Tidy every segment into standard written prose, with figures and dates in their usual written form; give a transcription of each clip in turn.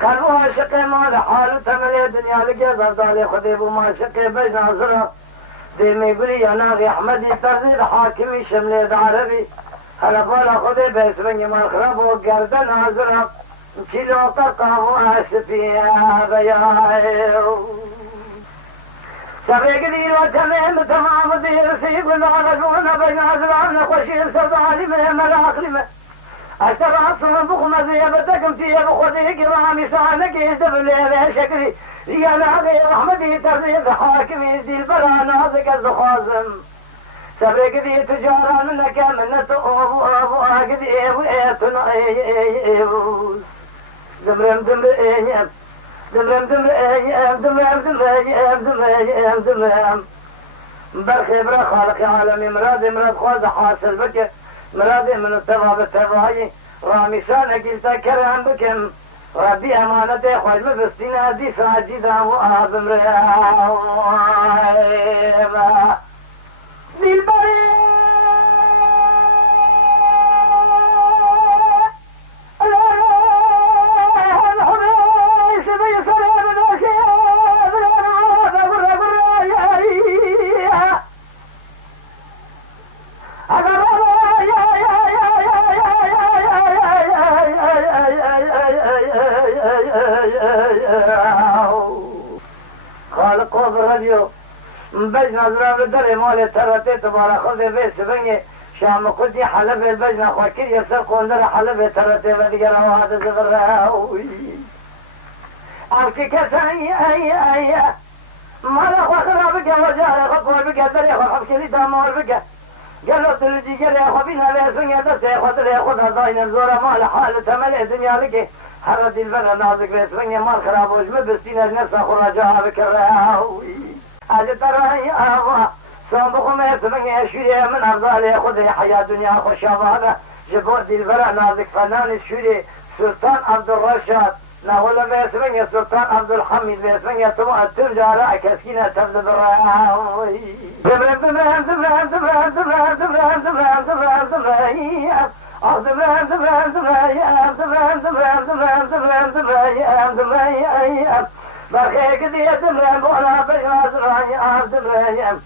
خلو عاشق مال حال تملی دنیا لگه زردال خودی بو معاشق بین ناظرم دی میگولی یا ناغی احمدی ترزید حاکمی شملید عربی حالا بالا خودی بیسبنگی مال خراب و گردن ناظرم کیلو قرقا و عاشقی بیایو سبیگ دیر و تمیم تمام دیر سیب ناغشون بین ناظرم نخوشی سردالی من ملاقلی من اشتغل صنع بخمزي بتكم تيه بخذي كرامي سانك يدبلي بشكري يا ناغي رحمتي ترزيق حاكمي دي البلا نازك الزخازم سبك دي تجارة منك منت أبو أقدي أبو إيتنا إيبوس دمرم دمر إيب دمرم دمر إيب دمرم دمر إيب دمرم دمرم برخي برا خالق عالمي مراد خواز حاصل بك مراد من الثواب التبعي رامشان قلت كرم بكم ربي أمانة خوش مبستنا دي فاجدا وآبم ريابا بالبريد خالقو برادیو بجن ازراب در مال ترته تبارا خود بیس بنگه شام خودی حلب البجن خوکر یسر قندر حلب ترته و دیگر آواد زبر اوکی کسانی ای مالا خو خراب بگه و جاره خو پول بگه دره خو خب کلی دامار بگه گلو دل دیگر خو بینا بیسنگه دسته خود ره خود ازاین زور مال حال تمل دنیا لگه هر دل بر نازک بیسنگه مال خرابوش مبستین از نفس خراجا بکره از ترای آوا سام بخوم اسمنگه شوری من افضال خود حیات دنیا خوش آباده جبور دل بر نازک فنان شوری سلطان عبدالرشاد نقول باسمنگه سلطان عبدالحمید باسمنگه تم جارا کسکینه تبدل برای دمرم دمرم دمرم دمرم دمرم دمرم دمرم دمرم دمرم برخيك دي دمرم ولا بجواز راي دمرم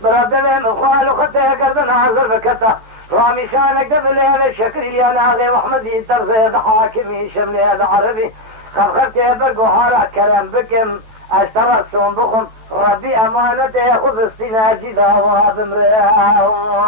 برادم اخوال وختك ناظر بكتا رامي شانك دبلي الشكري يا ناغي محمدي ترزيد حاكمي شملي العربي خرخرت برقوحارة كلام بكم اشترى سون بكم ربي امانتي خذ استناجي دعوة بمريم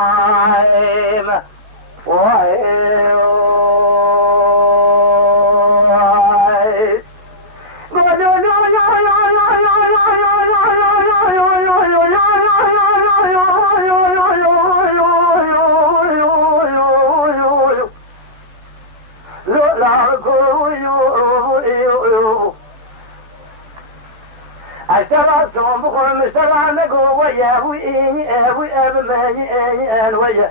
اشترى سون بكم اشترى نقو ويا وي ابماني الويا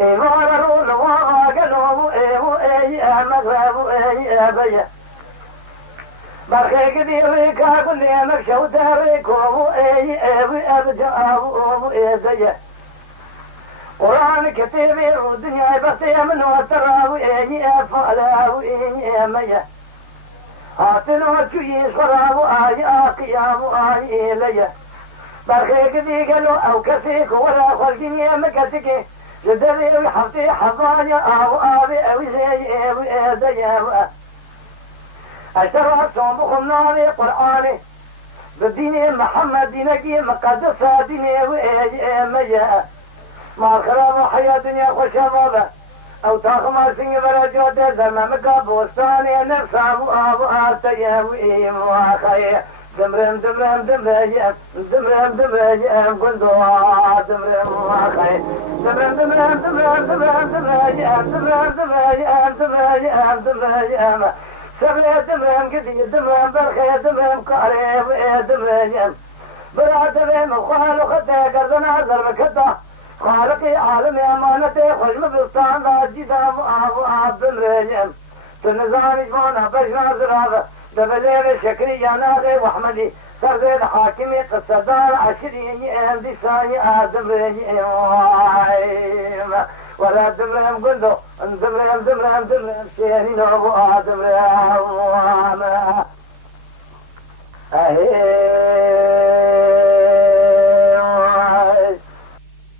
إيمارو لواها قلوبو مغربو أبيا برخيك ديريكا كل يمك شو داريكو أبجاو زيا قرآن كتيبي ودنيا بسي من وتراو أفعلاو ميا هاتنو كيس خرابو قيامو ليا برخيك دي قالوا أو كسيك ولا خلقني مكتكي جدري وحفتي حضاني أو زي أشترى صومكم ناري قرآني بديني محمد دينكي مقدسة ديني ميا ما الخراب حياة دنيا خوشبابة أو تاخم السنگ برجوة زمامك بوستاني نفسه أبو آتيه وخيه دمرم دمرم دمرم دمرم دمرم كندوا دمرم وخي دمرم دمرم دمرم دمرم دمرم دمرم دمرم دمرم سبع دمرم قدي دمرم برخي دمرم قاري دمرم برا دمرم خال وخدي قردنا زر بكتا خالقي عالم امانتي خشم بستان راجد اب مريم تنزاني جوانا بجنا زرابه دبليل شكري يا ناغي واحمدي سردين حاكمي قصدار عشري اندي ثاني ادم ريم ولا دمرهم قندو دمرهم شيرين ابو ادم ريم